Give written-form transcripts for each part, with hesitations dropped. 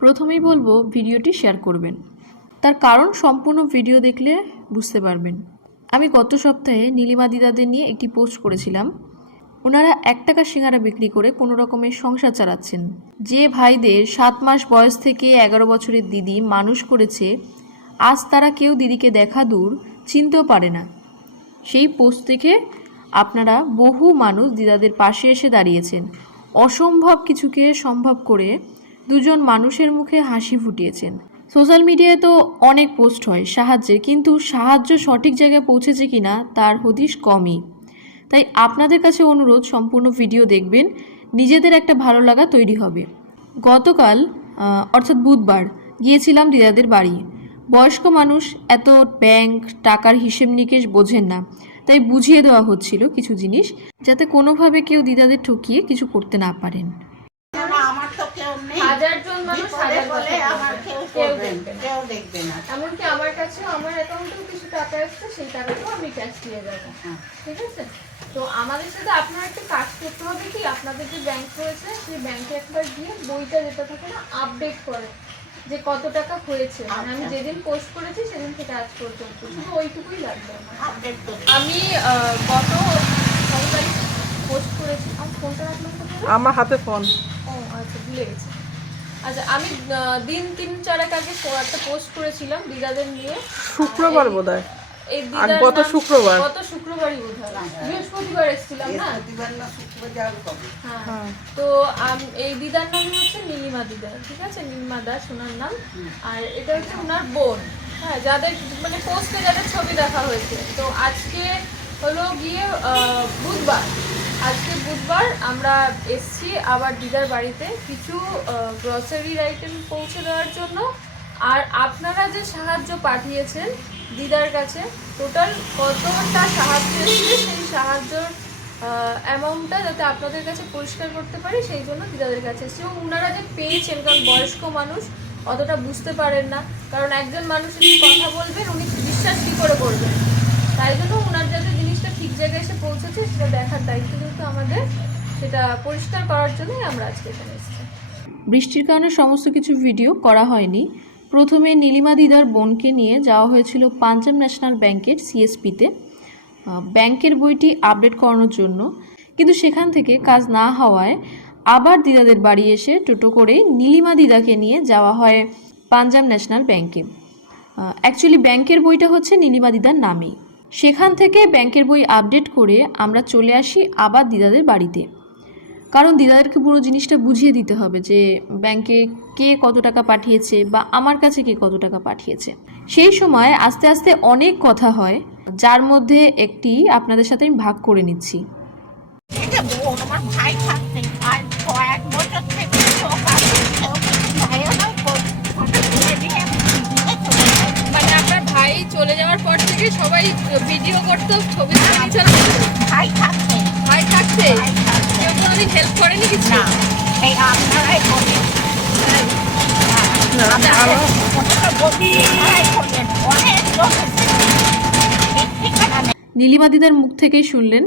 প্রথমেই বলবো ভিডিওটি শেয়ার করবেন, তার কারণ সম্পূর্ণ ভিডিও দেখলে বুঝতে পারবেন। আমি গত সপ্তাহে নীলিমা দিদাদের নিয়ে একটি পোস্ট করেছিলাম। ওনারা 1 টাকা সিঙ্গারা বিক্রি করে কোনো রকমের সংসার চালাচ্ছেন। যে ভাইদের 7 মাস বয়স থেকে 11 বছরের দিদি মানুষ করেছে, আজ তারা কেউ দিদিকে দেখা দূর চিনতেও পারে না। সেই পোস্ট থেকে আপনারা বহু মানুষ দিদাদের পাশে এসে দাঁড়িয়েছেন। অসম্ভব কিছুকে সম্ভব করে দুজন মানুষের মুখে হাসি ফুটিয়েছেন। সোশ্যাল মিডিয়ায় তো অনেক পোস্ট হয় সাহায্যের, কিন্তু সাহায্য সঠিক জায়গায় পৌঁছেছে কিনা তার হদিশ কমই। তাই আপনাদের কাছে অনুরোধ, সম্পূর্ণ ভিডিও দেখবেন, নিজেদের একটা ভালো লাগা তৈরি হবে। গতকাল অর্থাৎ বুধবার গিয়েছিলাম দিদাদের বাড়ি। বয়স্ক মানুষ এত ব্যাংক টাকার হিসেব নিকেশ বোঝেন না, তাই বুঝিয়ে দেওয়া হচ্ছিল কিছু জিনিস, যাতে কোনোভাবে কেউ দিদাদের ঠকিয়ে কিছু করতে না পারেন। এমনকি আমার কাছে আমার অ্যাকাউন্টেও কিছু টাকা আসছে, সেই টাকাটাও আমি ক্যাশ দিয়ে যাবো। ঠিক আছে, তো আমাদের সাথে আপনার একটা কাজ করতে হবে কি, আপনাদের যে ব্যাংক রয়েছে সেই ব্যাংকে একবার গিয়ে বইটা যেটা থাকে না আপডেট করে যে কত টাকা হয়েছে। মানে আমি যেদিন পোস্ট করেছি সেদিন থেকে আজ পর্যন্ত শুধু ওইটুকুই লাগবে। আমি গত 6 তারিখ পোস্ট করেছি। আমার ফোনটা রাখলাম আমার হাতে ফোন। ও আচ্ছা, ভুলে গেছি। আচ্ছা, আমি দিন 3-4 আগে একটা পোস্ট করেছিলাম দিদাদের নিয়ে। শুক্রবার বোধহয়, এই গত শুক্রবারই বোধহয়, বৃহস্পতিবার এসেছিলাম না? হ্যাঁ, তো এই দিদার নাম হচ্ছে নীলিমা দিদা। ঠিক আছে, নীলিমা দাস ওনার নাম। আর এটা হচ্ছে ওনার বোন। হ্যাঁ, যাদের মানে পোস্টে যাদের ছবি দেখা হয়েছে। তো আজকে হলো গিয়ে বুধবার। আজকে বুধবার আমরা এসছি আবার দিদার বাড়িতে কিছু গ্রসারির আইটেম পৌঁছে দেওয়ার জন্য। আর আপনারা যে সাহায্য পাঠিয়েছেন দিদার কাছে, টোটাল কতটা সাহায্য এসেছে সেই সাহায্যর অ্যামাউন্টটা যাতে আপনাদের কাছে পরিষ্কার করতে পারি, সেই জন্য দিদাদের কাছে এসেছি। এবং ওনারা যে পেয়েছেন, কারণ বয়স্ক মানুষ অতটা বুঝতে পারেন না, কারণ একজন মানুষ যদি কথা বলবেন উনি বিশ্বাস কী করে করবেন, তাই জন্য ওনার যাতে জিনিসটা ঠিক জায়গায় এসে পৌঁছেছে সেটা দেখার দায়িত্ব কিন্তু আমাদের, সেটা পরিষ্কার করার জন্যই আমরা আজকে এখানে এসেছি। বৃষ্টির কারণে সমস্ত কিছু ভিডিও করা হয়নি। প্রথমে নীলিমা দিদার বোনকে নিয়ে যাওয়া হয়েছিল পাঞ্জাব ন্যাশনাল ব্যাংকের সিএসপিতে ব্যাংকের বইটি আপডেট করানোর জন্য, কিন্তু সেখান থেকে কাজ না হওয়ায় আবার দিদাদের বাড়ি এসে টোটো করে নীলিমা দিদাকে নিয়ে যাওয়া হয় পাঞ্জাব ন্যাশনাল ব্যাংকে। অ্যাকচুয়ালি ব্যাংকের বইটা হচ্ছে নীলিমা দিদার নামেই। সেখান থেকে ব্যাংকের বই আপডেট করে আমরা চলে আসি আবার দিদাদের বাড়িতে, কারণ দিদাদেরকে পুরো জিনিসটা বুঝিয়ে দিতে হবে যে ব্যাংকে কে কত টাকা পাঠিয়েছে বা আমার কাছে কে কত টাকা পাঠিয়েছে। সেই সময় আস্তে আস্তে অনেক কথা হয়, যার মধ্যে একটি আপনাদের সাথে আমি ভাগ করে নিচ্ছি। মানে আপনার ভাই চলে যাওয়ার পর থেকে সবাই ভিডিও করতো, ছবি ভাই থাকতে কেউ কোনোদিন হেল্প করেনি কিছু? নীলিমা দিদার মুখ থেকেই শুনলেন,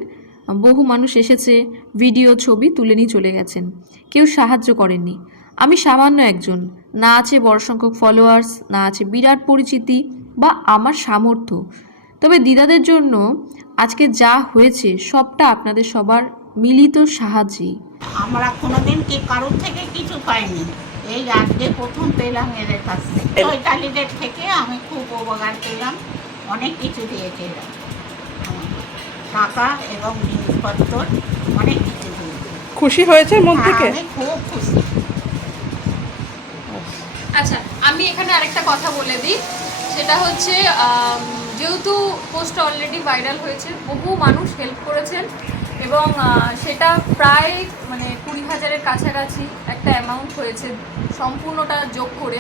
বহু মানুষ এসেছে, ভিডিও ছবি তুলে নিয়ে চলে গেছেন, কেউ সাহায্য করেননি। আমি সামান্য একজন, না আছে বড় সংখ্যক ফলোয়ার্স, না আছে বিরাট পরিচিতি বা আমার সামর্থ্য। তবে দিদাদের জন্য আজকে যা হয়েছে সবটা আপনাদের সবার মিলিত সাহায্যেই। আমরা কোনোদিন কারোর থেকে কিছু পাইনি, এই আজকে প্রথম পেলাম এদের কাছ থেকে। চৈতালিদের থেকে আমি খুব উপকার পেলাম, অনেক কিছু দিয়েছিলাম, টাকা এবং জিনিসপত্র অনেক কিছু দিয়েছে। খুশি হয়েছে মন থেকে? আমি খুব খুশি। আচ্ছা, আমি এখানে আরেকটা কথা বলে দিই, সেটা হচ্ছে যেহেতু পোস্টটা অলরেডি ভাইরাল হয়েছে, বহু মানুষ হেল্প করেছেন এবং সেটা প্রায় মানে 20,000-এর কাছাকাছি একটা অ্যামাউন্ট হয়েছে সম্পূর্ণটা যোগ করে।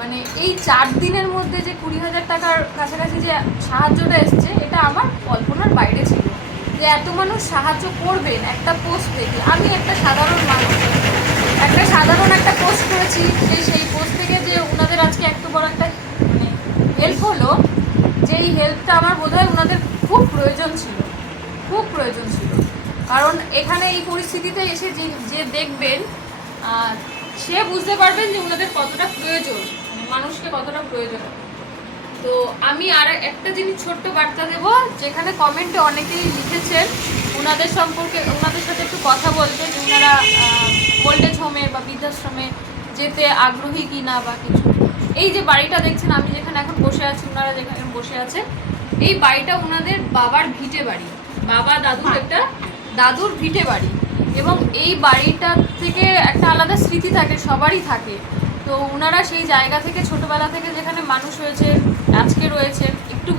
মানে এই 4 দিনের মধ্যে যে 20,000 টাকার কাছাকাছি যে সাহায্যটা এসছে, এটা আমার কল্পনার বাইরে ছিল যে এত মানুষ সাহায্য করবেন একটা পোস্ট দেখে। আমি একটা সাধারণ মানুষ, একটা পোস্ট করেছি, সেই পোস্ট থেকে যে ওনাদের আজকে এত বড় একটা মানে হেল্প হলো, যেই হেল্পটা আমার বোধহয় ওনাদের খুব প্রয়োজন ছিল। কারণ এখানে এই পরিস্থিতিতে এসে যে দেখবেন সে বুঝতে পারবেন যে ওনাদের কতটা প্রয়োজন, মানে মানুষকে কতটা প্রয়োজন। তো আমি আর একটা জিনিস ছোট্ট বার্তা দেব, যেখানে কমেন্টে অনেকেই লিখেছেন ওনাদের সম্পর্কে, ওনাদের সাথে একটু কথা বলতে, যে ওনারা ওল্ড এজ হোমে বা বৃদ্ধাশ্রমে যেতে আগ্রহী কি না বা কিছু। এই যে বাড়িটা দেখছেন আমি যেখানে এখন বসে আছি, ওনারা যেখানে বসে আছেন, এই বাড়িটা ওনাদের বাবার ভিটে বাড়ি, বাবা দাদুর একটা দাদুর ভিটে বাড়ি। এবং এই বাড়িটা থেকে একটা আলাদা স্মৃতি থাকে, সবারই থাকে। তো ওনারা সেই জায়গা থেকে ছোটবেলা থেকে যেখানে মানুষ হয়েছে, আজকে রয়েছে। একটু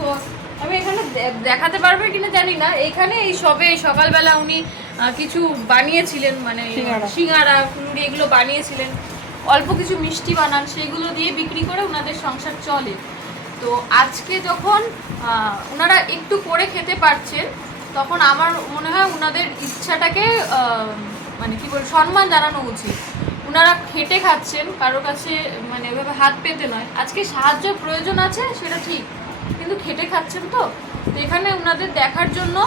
আমি এখানে দেখাতে পারবে কিনা জানি না, এইখানে এই সবে সকালবেলা উনি কিছু বানিয়েছিলেন, মানে সিঙ্গারা ফুলুরি এগুলো বানিয়েছিলেন, অল্প কিছু মিষ্টি বানান, সেগুলো দিয়ে বিক্রি করে ওনাদের সংসার চলে। তো আজকে যখন ওনারা একটু করে খেতে পারছেন, তখন আমার মনে হয় ওনাদের ইচ্ছাটাকে মানে কি বল সম্মান জানানো উচিত। ওনারা খেটে খাচ্ছেন, কারো কাছে মানে এভাবে হাত পেতে নয়। আজকে সাহায্য প্রয়োজন আছে সেটা ঠিক, কিন্তু খেটে খাচ্ছেন। তো এখানে ওনাদের দেখার জন্য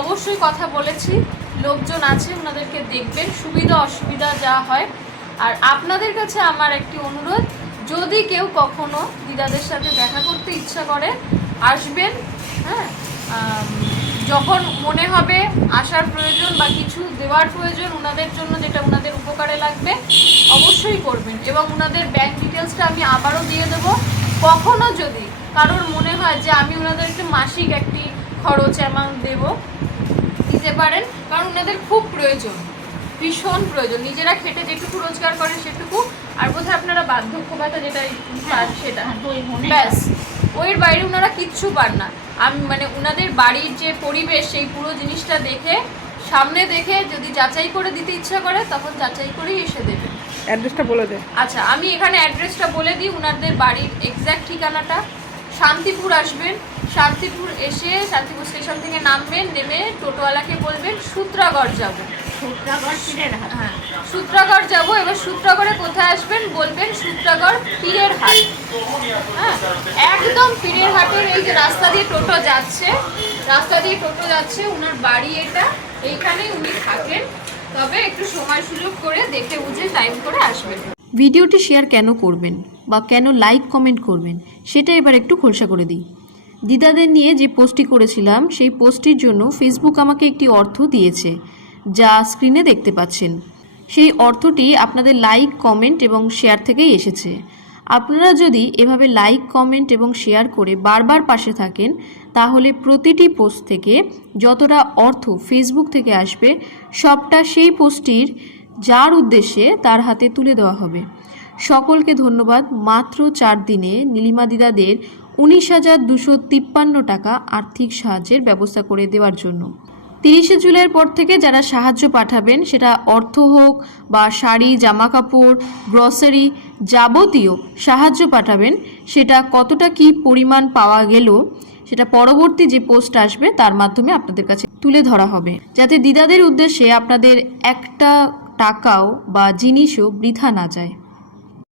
অবশ্যই কথা বলেছি, লোকজন আছে, ওনাদেরকে দেখবেন, সুবিধা অসুবিধা যা হয়। আর আপনাদের কাছে আমার একটি অনুরোধ, যদি কেউ কখনো দিদাদের সাথে দেখা করতে ইচ্ছা করে, আসবেন। হ্যাঁ, যখন মনে হবে আসার প্রয়োজন বা কিছু দেওয়ার প্রয়োজন ওনাদের জন্য, যেটা ওনাদের উপকারে লাগবে, অবশ্যই করবেন। এবং ওনাদের ব্যাংক ডিটেলসটা আমি আবারও দিয়ে দেবো। কখনো যদি কারোর মনে হয় যে আমি ওনাদেরকে মাসিক একটি খরচ অ্যামাউন্ট দেবো, দিতে পারেন, কারণ ওনাদের খুব প্রয়োজন, ভীষণ প্রয়োজন। নিজেরা খেটে যেটুকু রোজগার করে সেটুকু, আর বোধহয় আপনারা বার্ধক্য ভাতা যেটা পান সেটা, ব্যাস, ওইর বাইরে ওনারা কিচ্ছু পান না। আমি মানে ওনাদের বাড়ির যে পরিবেশ, সেই পুরো জিনিসটা দেখে, সামনে দেখে যদি যাচাই করে দিতে ইচ্ছা করে, তখন যাচাই করেই এসে দেবে। অ্যাড্রেসটা বলে দে। আচ্ছা, আমি এখানে অ্যাড্রেসটা বলে দিই। ওনাদের বাড়ির এক্স্যাক্ট ঠিকানাটা শান্তিপুর আসবেন। শান্তিপুর এসে শান্তিপুর স্টেশন থেকে নামবেন, নেমে টোটোওয়ালাকে বলবেন সূত্রাগড় যাব। সূত্রাগড় পীরের হাট। হ্যাঁ, সূত্রাগড় যাব। এবার সূত্রাগড়ে কোথায় আসবেন বলবেন সূত্রাগড় পীরের হাট। হ্যাঁ, একদম পীরের হাটের এই যে রাস্তা দিয়ে টোটো যাচ্ছে, ওনার বাড়ি এটা, এইখানেই উনি থাকেন। তবে একটু সময় সুযোগ করে দেখে বুঝে টাইম করে আসবেন। ভিডিওটি শেয়ার কেন করবেন বা কেন লাইক কমেন্ট করবেন সেটা এবার একটু খোলসা করে দিই। দিদাদের নিয়ে যে পোস্টটি করেছিলাম, সেই পোস্টটির জন্য ফেসবুক আমাকে একটি অর্থ দিয়েছে, যা স্ক্রিনে দেখতে পাচ্ছেন। সেই অর্থটি আপনাদের লাইক কমেন্ট এবং শেয়ার থেকেই এসেছে। আপনারা যদি এভাবে লাইক কমেন্ট এবং শেয়ার করে বারবার পাশে থাকেন, তাহলে প্রতিটি পোস্ট থেকে যতটা অর্থ ফেসবুক থেকে আসবে, সবটা সেই পোস্টটির যার উদ্দেশ্যে তার হাতে তুলে দেওয়া হবে। সকলকে ধন্যবাদ মাত্র 4 দিনে নীলিমা দিদাদের 19,253 টাকা আর্থিক সাহায্যের ব্যবস্থা করে দেওয়ার জন্য। 30শে জুলাইয়ের পর থেকে যারা সাহায্য পাঠাবেন, সেটা অর্থ হোক বা শাড়ি, জামা কাপড়, গ্রসারি, যাবতীয় সাহায্য পাঠাবেন, সেটা কতটা কি পরিমাণ পাওয়া গেল সেটা পরবর্তী যে পোস্ট আসবে তার মাধ্যমে আপনাদের কাছে তুলে ধরা হবে, যাতে দিদাদের উদ্দেশ্যে আপনাদের একটা টাকাও বা জিনিসও বৃথা না যায়।